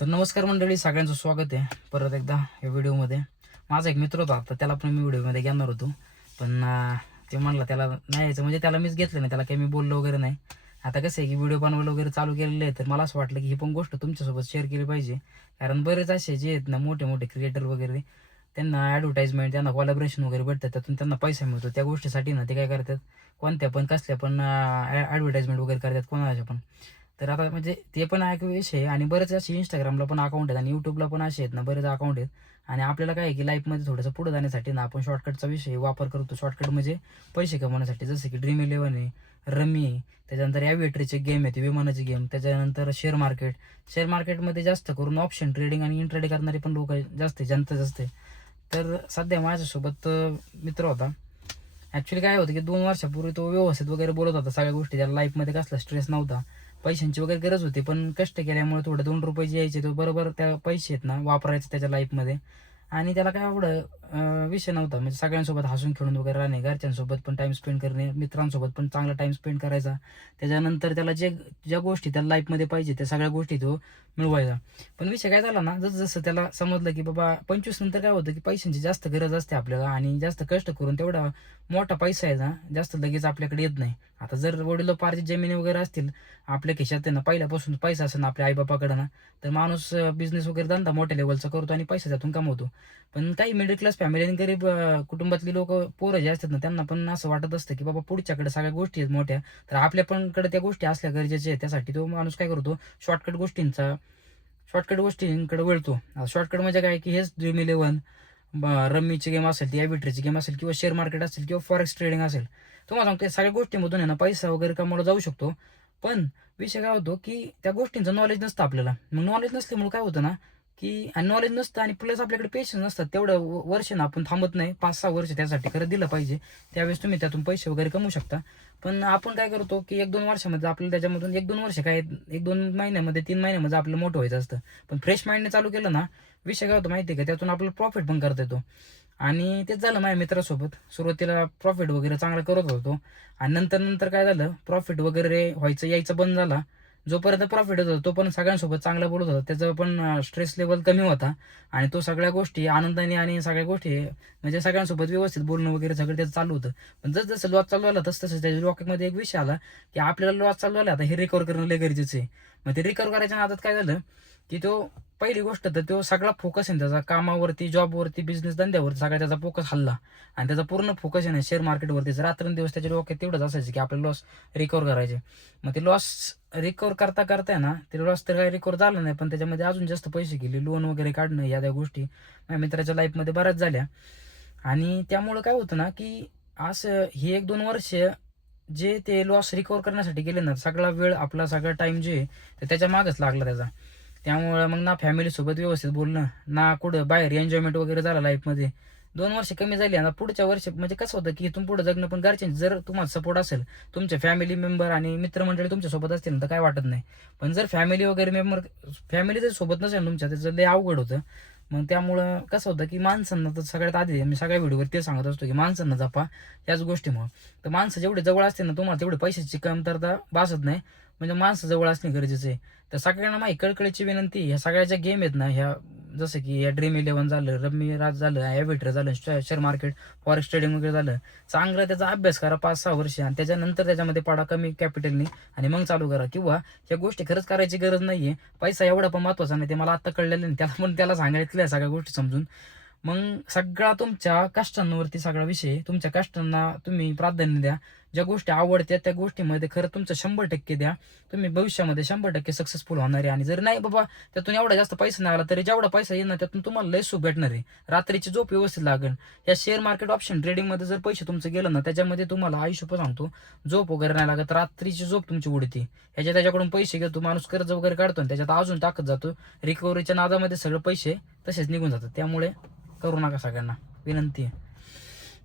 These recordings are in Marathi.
तर नमस्कार मंडळी, सगळ्यांचं स्वागत आहे परत एकदा या व्हिडिओमध्ये. माझा एक मित्र होता, तर त्याला पण मी व्हिडिओमध्ये घेणार होतो, पण ते म्हणला त्याला नाही यायचं, म्हणजे त्याला मीच घेतलं नाही, त्याला काही मी बोललो वगैरे नाही. आता कसं आहे की व्हिडिओ बनवायला वगैरे चालू केलेलं आहे, तर मला असं वाटलं की ही पण गोष्ट तुमच्यासोबत शेअर केली पाहिजे. कारण बरेच असे जे आहेत ना मोठे मोठे क्रिएटर वगैरे, त्यांना ॲडव्हर्टाईजमेंट, त्यांना कोलॅबरेशन वगैरे भेटतात, त्यातून त्यांना पैसा मिळतो. त्या गोष्टीसाठी ना ते काय करतात, कोणत्या पण कसल्या पण ॲडव्हर्टाईजमेंट वगैरे करतात कोणाच्या पण. तर आता म्हणजे ते पण एक विषय आहे आणि बरेच असे इंस्टाग्रामला पण अकाउंट आहेत आणि यूट्यूबला पण असे आहेत ना, बरेच अकाउंट आहेत. आणि आपल्याला काय आहे की लाईफमध्ये थोडंसं पुढे जाण्यासाठी ना आपण शॉर्टकटचा विषय वापर करतो. शॉर्टकट म्हणजे पैसे कमवण्यासाठी, जसं की ड्रीम इलेव्हन आहे, रमी आहे, त्याच्यानंतर ॲव्हिएटरचे गेम आहेत, विमानाचे गेम, त्याच्यानंतर शेअर मार्केट. शेअर मार्केटमध्ये जास्त करून ऑप्शन ट्रेडिंग आणि इंट्राडे करणारे पण लोक जास्त आहे, जनता जास्त आहे. तर सध्या माझ्यासोबत मित्र होता. ॲक्च्युली काय होतं की 2 वर्षापूर्वी तो व्यवस्थित वगैरे बोलत होता सगळ्या गोष्टी, त्याला लाईफमध्ये कसला स्ट्रेस नव्हता, पैशांची वगैरे गरज होती, पण कष्ट केल्यामुळे थोडं 2 रुपये जे यायचे तो बरोबर त्या पैसे आहेत ना वापरायचे त्याच्या लाईफमध्ये. आणि त्याला काय एवढं विषय नव्हता, म्हणजे सगळ्यांसोबत हसून खेळून वगैरे राहणे, घरच्यांसोबत पण टाईम स्पेंड करणे, मित्रांसोबत पण चांगला टाईम स्पेंड करायचा. त्याच्यानंतर त्याला ज्या गोष्टी त्याला लाईफमध्ये पाहिजे त्या सगळ्या गोष्टी तो मिळवायचा. पण विषय काय झाला ना, जसं जसं त्याला समजलं की बाबा 25 नंतर काय होतं की पैशांची जास्त गरज असते आपल्याला, आणि जास्त कष्ट करून तेवढा मोठा पैसा आहे ना जास्त लगेच आपल्याकडे येत नाही. आता जर वडिलोपार्जित जमिनी वगैरे असतील आपल्या खिशात, त्यांना पहिल्यापासून पैसा असेल ना आपल्या आईबापाकडं ना, तर माणूस बिझनेस वगैरे धंदा मोठ्या लेवलचा करतो आणि पैसा त्यातून कमवतो. पण काही मिडल क्लास फॅमिली आणि गरीब कुटुंबातली लोक, पोरं जे असतात ना, त्यांना पण असं वाटत असतं की बाबा पुढच्याकडे सगळ्या गोष्टी आहेत मोठ्या, तर आपल्या पण कडे त्या गोष्टी असल्या गरजेच्या आहेत. त्यासाठी तो माणूस काय करतो, शॉर्टकट गोष्टींकडे वळतो. शॉर्टकट म्हणजे काय की हेच ड्रीम इलेव्हन, रम्मीची गेम असेल, ती ॲव्हिएटरची गेम असेल, किंवा शेअर मार्केट असेल, किंवा फॉरेक्स ट्रेडिंग असेल. तुम्हाला सांगतो या सगळ्या गोष्टींमधून आहे ना पैसा वगैरे कमवला जाऊ शकतो. पण विषय काय होतो की त्या गोष्टींचं नॉलेज नसतं आपल्याला. मग नॉलेज नसल्यामुळे काय होतं ना, की आणि नॉलेज नसतं आणि प्लस आपल्याकडे पेशन्स नसतात. तेवढं वर्ष ना आपण थांबत नाही, 5-6 वर्ष त्यासाठी खरं दिलं पाहिजे. त्यावेळेस तुम्ही त्यातून पैसे वगैरे कमवू शकता. पण आपण काय करतो की 1-2 वर्षामध्ये आपल्याला त्याच्यामधून 1-2 वर्ष काय, 1-2 महिन्यामध्ये, 3 महिन्यामध्ये आपलं मोठं व्हायचं असतं. पण फ्रेश माइंडने चालू केलं ना, विषय काय होतो माहिती आहे का, त्यातून आपल्याला प्रॉफिट पण करता येतो. आणि तेच झालं माझ्या मित्रासोबत. सुरुवातीला प्रॉफिट वगैरे चांगला करत होतो आणि नंतर नंतर काय झालं, प्रॉफिट वगैरे व्हायचं यायचं बंद झाला. जोपर्यंत प्रॉफिट होत होता तो पण सगळ्यांसोबत चांगला बोलत होता, त्याचं पण स्ट्रेस लेवल कमी होता आणि तो सगळ्या गोष्टी आनंदाने आणि सगळ्या गोष्टी म्हणजे सगळ्यांसोबत व्यवस्थित बोलणं वगैरे सगळं त्याचं चालू होतं. पण जसं जसं लॉस चालू झाला तसं तसं त्याच्या डोक्यामध्ये एक विषय आला की आपल्याला लॉस चालू झाला, आता हे रिकवर करणं लय गरजेचं आहे. मग ते रिकवर करायच्या नादात काय झालं की तो, पहिली गोष्ट तर तो सगळा फोकस आहे त्याचा कामावरती, जॉबवरती, बिझनेस धंद्यावरती सगळा त्याचा फोकस हल्ला. आणि त्याचा पूर्ण फोकस आहे ना शेअर मार्केटवरतीच. रात्रंदिवस त्याच्या डोक्यात तेवढंच असायचं की आपल्याला लॉस रिकवर करायचे. मग ते लॉस रिकवर करता करता आहे ना, ते लॉस तर काही रिकवर झालं नाही, पण त्याच्यामध्ये अजून जास्त पैसे गेले. लोन वगैरे काढणं या त्या गोष्टी माझ्या मित्राच्या लाईफमध्ये बऱ्याच झाल्या. आणि त्यामुळं काय होतं ना की असं हे 1-2 वर्ष जे ते लॉस रिकवर करण्यासाठी गेले ना, सगळा वेळ आपला, सगळा टाईम जे आहे ते त्याच्या मागच लागला त्याचा. त्यामुळं मग ना फॅमिलीसोबत व्यवस्थित बोलणं, ना कुठं बाहेर एन्जॉयमेंट वगैरे झाला लाईफमध्ये. 2 वर्ष कमी झाली आणि पुढच्या वर्ष म्हणजे कसं होतं की इथून पुढे जगणं पण घरच्यांचे जर तुम्हाला सपोर्ट असेल, तुमचे फॅमिली मेंबर आणि मित्रमंडळी तुमच्यासोबत असतील ना, तर काय वाटत नाही. पण जर फॅमिली जर सोबत नसेल तुमच्या, त्याचं लय अवघड होतं. मग त्यामुळं कसं होतं की माणसांना तर सगळ्यात आधी मी सगळ्या व्हिडिओवर ते सांगत असतो की माणसांना जपा याच गोष्टीमुळं. तर माणसं जेवढे जवळ असते ना, तुम्हाला तेवढे पैशाची कमतरता भासत नाही. म्हणजे माणसं जवळ असणे गरजेचं आहे. तर सगळ्यांना माझी कळकळीची विनंती, ह्या सगळ्या ज्या गेम आहेत ना, ह्या जसं की या ड्रीम इलेव्हन झालं, रम्मी राज झालं, ॲव्हिएटर झालं, शेअर मार्केट, फॉरेक्स ट्रेडिंग वगैरे झालं, चांगला त्याचा अभ्यास करा 5-6 वर्ष आणि त्याच्यानंतर त्याच्यामध्ये पडा कमी कॅपिटलनी आणि मग चालू करा. किंवा ह्या गोष्टी खरंच करायची गरज नाही आहे. पैसा एवढा पण महत्त्वाचा नाही, ते मला आत्ता कळलेलं नाही. त्याला पण त्याला सांगितल्या सगळ्या गोष्टी समजून. मग सगळा तुमच्या कष्टांवरती सगळा विषय, तुमच्या कष्टांना तुम्ही प्राधान्य द्या. ज्या गोष्टी आवडत्या त्या गोष्टीमध्ये खरं तुमचं 100% द्या. तुम्ही भविष्यामध्ये 100% सक्सेसफुल होणार आहे. आणि जर नाही बाबा त्यातून एवढा जास्त पैसा नाही आला, तरी जेवढा पैसा येईल ना त्यातून तुम्हाला लय सुख भेटणार आहे. रात्रीची झोप व्यवस्थित लागेल. या शेअर मार्केट ऑप्शन ट्रेडिंगमध्ये जर पैसे तुमचं गेलं ना, त्याच्यामध्ये तुम्हाला आयुष्य पण सांगतो, झोप वगैरे नाही लागत, रात्रीची झोप तुमची उडते. ह्याच्या त्याच्याकडून पैसे घेतो माणूस, कर्ज वगैरे काढतो आणि त्याच्यात अजून टाकत जातो. रिकव्हरीच्या नादामध्ये सगळे पैसे तसेच निघून जातात. त्यामुळे करू नका, सगळ्यांना विनंती आहे.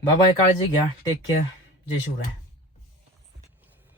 बाबा काळजी घ्या, टेक केअर, जय शिवराय.